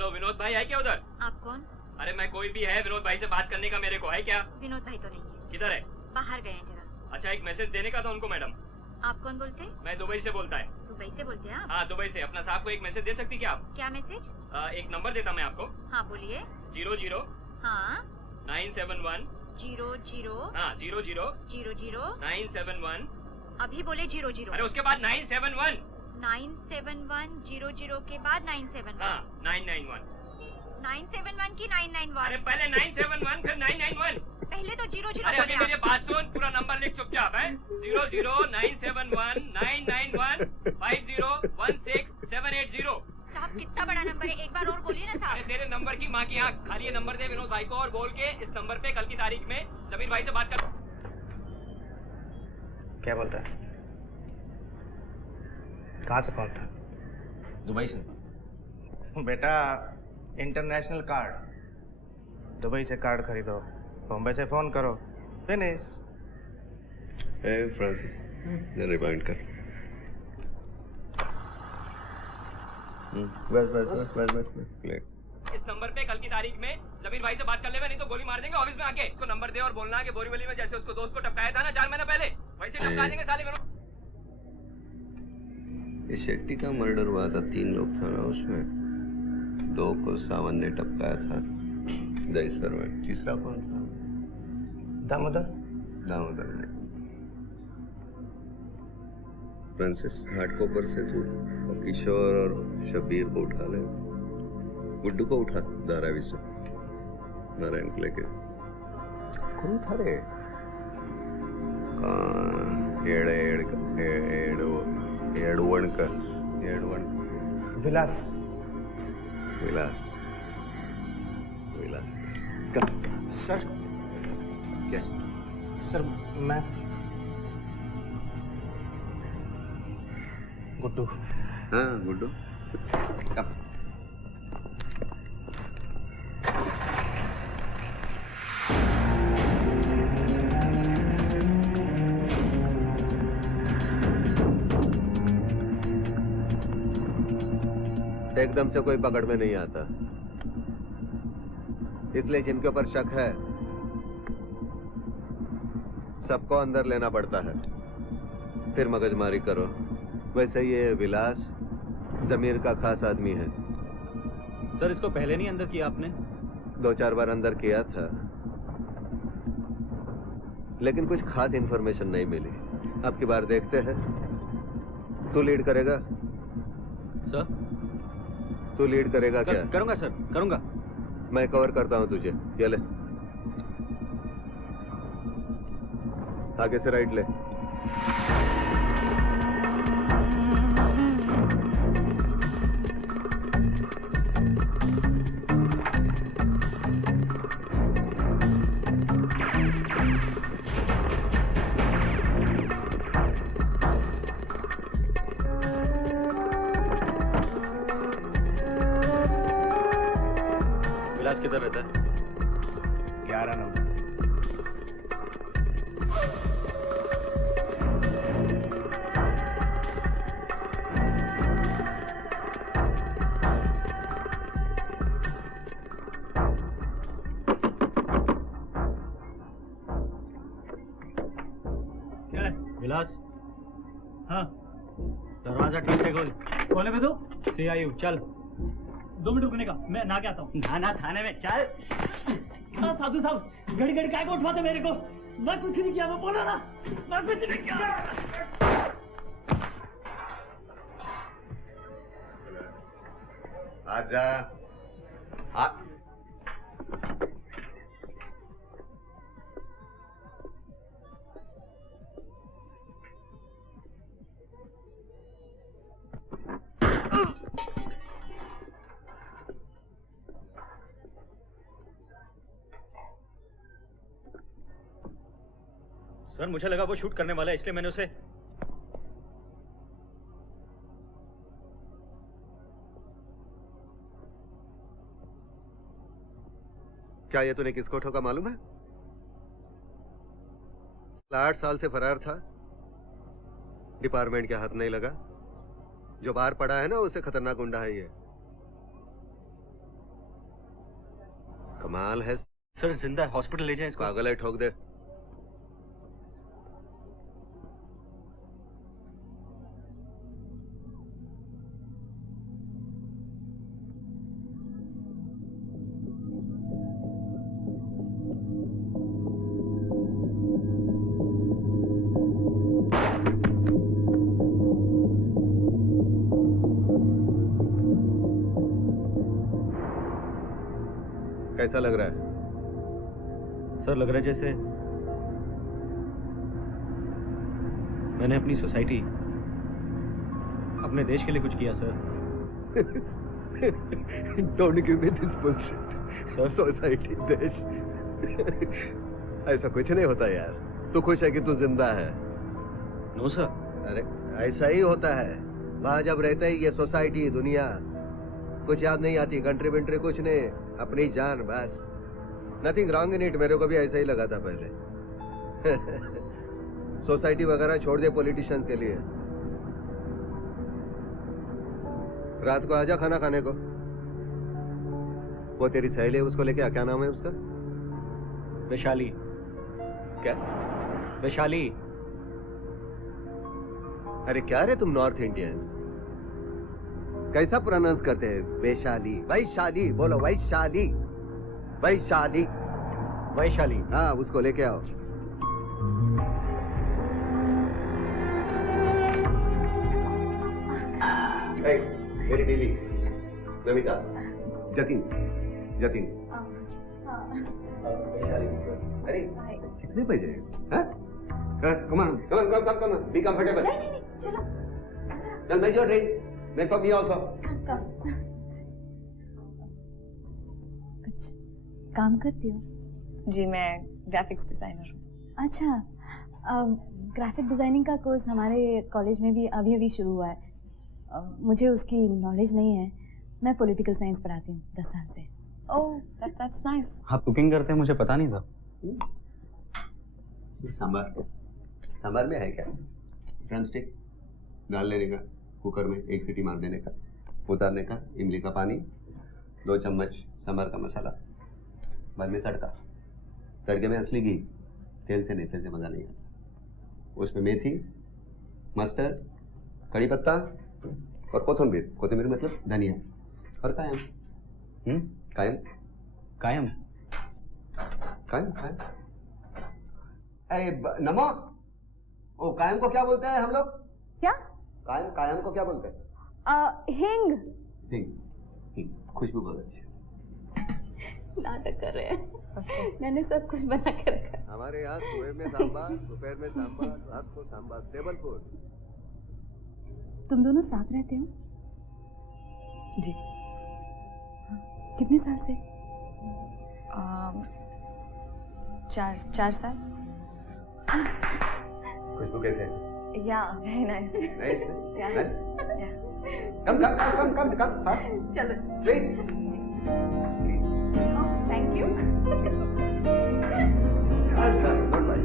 Hello Vinod भाई है क्या उधर? आप कौन? अरे मैं कोई भी है, विनोद भाई से बात करने का मेरे को है क्या? विनोद भाई तो नहीं है। किधर है? बाहर गए हैं जरा। अच्छा एक मैसेज देने का था उनको मैडम। आप कौन बोलते हैं? मैं दुबई से बोलता है। दुबई से बोलते हैं आप? हाँ दुबई से। अपना साहब को एक मैसेज दे सकती क्या आप? क्या मैसेज? एक नंबर देता मैं आपको। हाँ बोलिए। 00 हाँ 971 00 हाँ 00 00 971 अभी बोले 00। अरे उसके बाद 971 971 00 के बाद 971। हाँ 991 971 की 991। अरे पहले 971 फिर 991। पहले तो 00। अरे अभी मेरी बात सुन, पूरा नंबर लिख चुपचाप है। 00 971 991 5016 साहब कितना बड़ा नंबर है, एक बार और बोलिए ना साहब। अरे तेरे नंबर की माँ की आँख, खाली ये नंबर दे विनोद भाई को और बोल के इस नंबर पे कल की तारीख में जमीर भाई से बात कर। क्या बोल रहा है? कहाँ से कॉल था? दुबई से। बेटा इंटरनेशनल कार्ड, दुबई से कार्ड खरीदो, बॉम्बे से फोन करो, फिनिश। ए फ्रांसिस रिमाइंड कर। बस प्ले। इस नंबर पे कल की तारीख में जमीर भाई से बात कर ले, नहीं तो गोली मार देंगे ऑफिस में आके। इसको नंबर दे और बोलना कि बोरीवली में जैसे उसको दोस्त को टपकाया था ना 4 महीने पहले, वैसे टपका देंगे साले विनोद। इस शेट्टी का मर्डर हुआ था, 3 लोग था ना उसमें, 2 को सावन ने टपकाया था दहीसर में, तीसरा कौन था? दामोदर ने। फ्रांसिस हार्डकॉपर से तू और किशोर और शबीर को उठा ले, गुड्डू को उठा धारावी से, नारायण को लेके। कौन था रे? एडवन विलास। सर क्या? सर मैं गुड्डू। हाँ गुड्डू कम। एकदम से कोई पकड़ में नहीं आता, इसलिए जिनके ऊपर शक है सबको अंदर लेना पड़ता है, फिर मगजमारी करो। वैसे ये विलास जमीर का खास आदमी है। सर इसको पहले नहीं अंदर किया आपने? 2-4 बार अंदर किया था, लेकिन कुछ खास इंफॉर्मेशन नहीं मिली। अब की बार देखते हैं। तू लीड करेगा? सर तू लीड करेगा क्या? करूंगा सर, करूंगा। मैं कवर करता हूं तुझे, ये ले। आगे से राइट ले। विलास किधर रहता है? 11 नंबर। क्या है विलास? हाँ दरवाजा ठीक से खोल। खोले में तू? CIU चल। 2 मिनट रुकने का, मैं ना के आता हूँ। ना थाने में चल। साधु साहब घड़ी घड़ी काय को उठवाते मेरे को? मैं कुछ नहीं किया, मैं बोला ना, मैं कुछ नहीं किया। आजा। सर मुझे लगा वो शूट करने वाला है, इसलिए मैंने उसे। क्या ये तूने किसको ठोका मालूम है? 8 साल से फरार था, डिपार्टमेंट के हाथ नहीं लगा। जो बाहर पड़ा है ना, उससे खतरनाक गुंडा है ये। कमाल है। सर जिंदा है, हॉस्पिटल ले जाए इसको। पागल है, ठोक दे। कैसा लग रहा है? सर लग रहा है जैसे मैंने अपनी सोसाइटी, अपने देश के लिए कुछ किया sir. Don't give me this bullshit. Sir society, देश, ऐसा कुछ नहीं होता यार। तू खुश है कि तू जिंदा है? No sir. अरे ऐसा ही होता है। वहां जब रहता ही ये सोसाइटी, दुनिया, कुछ याद नहीं आती, कंट्री विंट्री कुछ नहीं, अपनी जान बस। Nothing wrong in it. मेरे को भी ऐसा ही लगा था पहले। सोसाइटी वगैरह छोड़ दे पॉलिटिशियंस के लिए। रात को आजा खाना खाने को। वो तेरी सहेली है, उसको लेके आ, क्या नाम है उसका? वैशाली। क्या? वैशाली। अरे क्या रे तुम नॉर्थ इंडियंस, कैसा प्रोनाउंस करते हैं? वैशाली, वैशाली बोलो, वैशाली, वैशाली। वैशाली। हाँ, उसको लेके आओ। मेरी बीवी नमिता। जतिन, जतिन। अरे कितने बजे? Come on, come on, come on, be comfortable. चलो चल make your drink, make for me also. कुछ काम करती हो? जी मैं ग्राफिक्स डिजाइनर हूँ। अच्छा, ग्राफिक डिजाइनिंग का कोर्स हमारे कॉलेज में भी अभी अभी शुरू हुआ है। मुझे उसकी नॉलेज नहीं है। मैं पॉलिटिकल साइंस पढ़ाती हूँ 10 साल से। Oh that's nice. आप कुकिंग करते हैं, मुझे पता नहीं था। सांबार, सांबार में है क्या? ड्रम स्टिक डाल लेने का, कुकर में 1 सीटी मार देने का, उतारने का, इमली का पानी, 2 चम्मच सांबार का मसाला, बाद में तड़का। तड़के में असली घी, तेल से नहीं, तेल से मजा नहीं आता। उसमें मेथी, मस्टर्ड, कड़ी पत्ता और कोथिंबीर। कोथिंबीर मतलब धनिया और कायम। कायम कायम। कायम कायम। नमो, ओ कायम को क्या बोलते हैं हम लोग? क्या? कायम, कायम को क्या बोलते हैं? हिंग। हिंग, हिंग, खुशबू बहुत अच्छी। नाटक कर रहे हैं। मैंने सब कुछ बना के रखा है। हमारे यहाँ सुबह में सांबार, दोपहर में सांबार, रात को सांबार, टेबल फूड। तुम दोनों साथ रहते हो? जी। कितने साल से? 4 साल। खुशबू कैसे है? या वेरी नाइस। कम कम कम कम कम कम। चलो please thank you. Goodbye.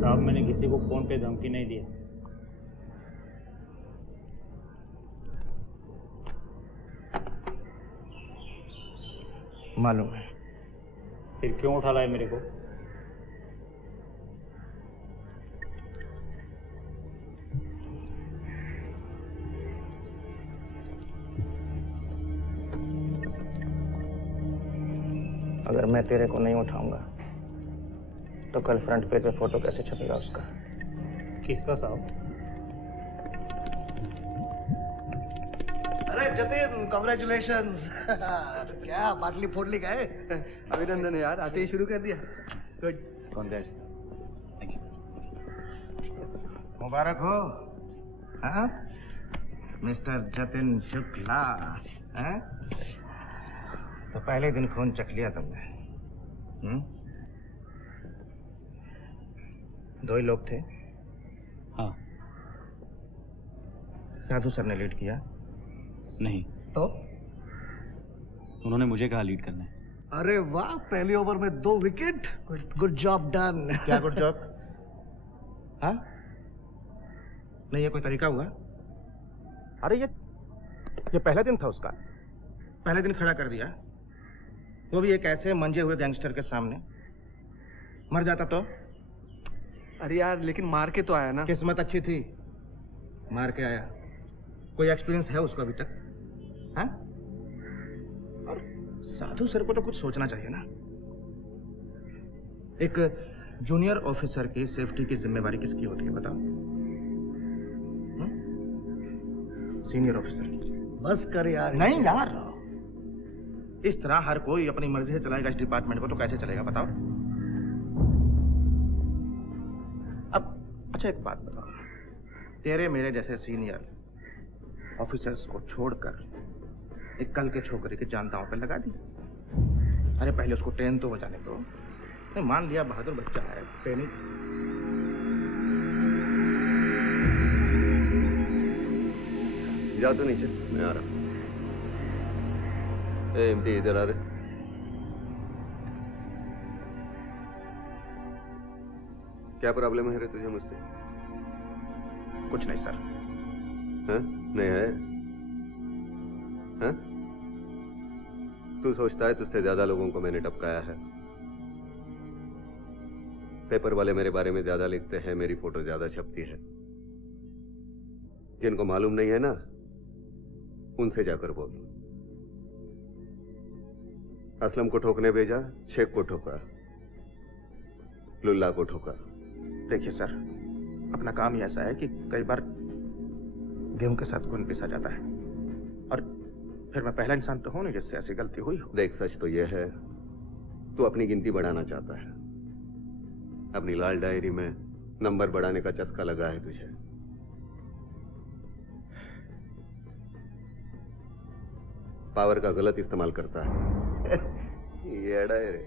साहब मैंने किसी को फोन पे धमकी नहीं दी। मालूम है। फिर क्यों उठा लाए मेरे को? अगर मैं तेरे को नहीं उठाऊंगा तो कल फ्रंट पेज पे फोटो कैसे छपेगा उसका? किसका साहब? अरे जतिन, कॉन्ग्रेचुलेशंस। क्या बाटली फोड़ ली गए? अभिनंदन यार, आते ही शुरू कर दिया। Good, Congress. Thank you. मुबारक हो। हाँ मिस्टर जतिन शुक्ला। हाँ? तो पहले दिन खून चख लिया तुमने। 2 ही लोग थे। हाँ। साधु सर ने लीड किया? नहीं। तो उन्होंने मुझे कहा लीड करने। अरे वाह, पहली ओवर में 2 विकेट। Good job done. क्या गुड जॉब? हाँ नहीं, ये कोई तरीका हुआ? अरे ये पहला दिन था उसका, पहले दिन खड़ा कर दिया, वो भी एक ऐसे मंजे हुए गैंगस्टर के सामने। मर जाता तो? अरे यार लेकिन मार के तो आया ना। किस्मत अच्छी थी, मार के आया। कोई एक्सपीरियंस है उसको अभी तक? हाँ? और साधु सर को तो कुछ सोचना चाहिए ना। एक जूनियर ऑफिसर की सेफ्टी की जिम्मेवारी किसकी होती है बताओ? सीनियर ऑफिसर की। बस कर यार। नहीं यार, इस तरह हर कोई अपनी मर्जी से चलाएगा इस डिपार्टमेंट को तो कैसे चलेगा बताओ? अब अच्छा एक बात बताओ, तेरे मेरे जैसे सीनियर ऑफिसर्स को छोड़कर एक कल के छोकरे की जान दांव पे लगा दी। अरे पहले उसको ट्रेन तो हो जाने दो। नहीं मान लिया बहादुर बच्चा है, ट्रेनिंग। जा तो नीचे, मैं आ रहा हूँ। एमटी इधर आ रहे। क्या प्रॉब्लम है रे तुझे मुझसे? कुछ नहीं सर। हाँ? नहीं है? हाँ? तू सोचता है तुझसे ज्यादा लोगों को मैंने टपकाया है। पेपर वाले मेरे बारे में ज्यादा लिखते हैं, मेरी फोटो ज्यादा छपती है। जिनको मालूम नहीं है ना, उनसे जाकर बोल। असलम को ठोकने भेजा, शेख को ठोका, लुल्ला को ठोका। देखिए सर, अपना काम ही ऐसा है कि कई बार गेहूं के साथ खून पिसा जाता है, और फिर मैं पहला इंसान तो हूं नहीं जिससे ऐसी गलती हुई हो। देख सच तो यह है, तू अपनी गिनती बढ़ाना चाहता है। अपनी लाल डायरी में नंबर बढ़ाने का चस्का लगा है तुझे। पावर का गलत इस्तेमाल करता है। ये अड़ा है रे।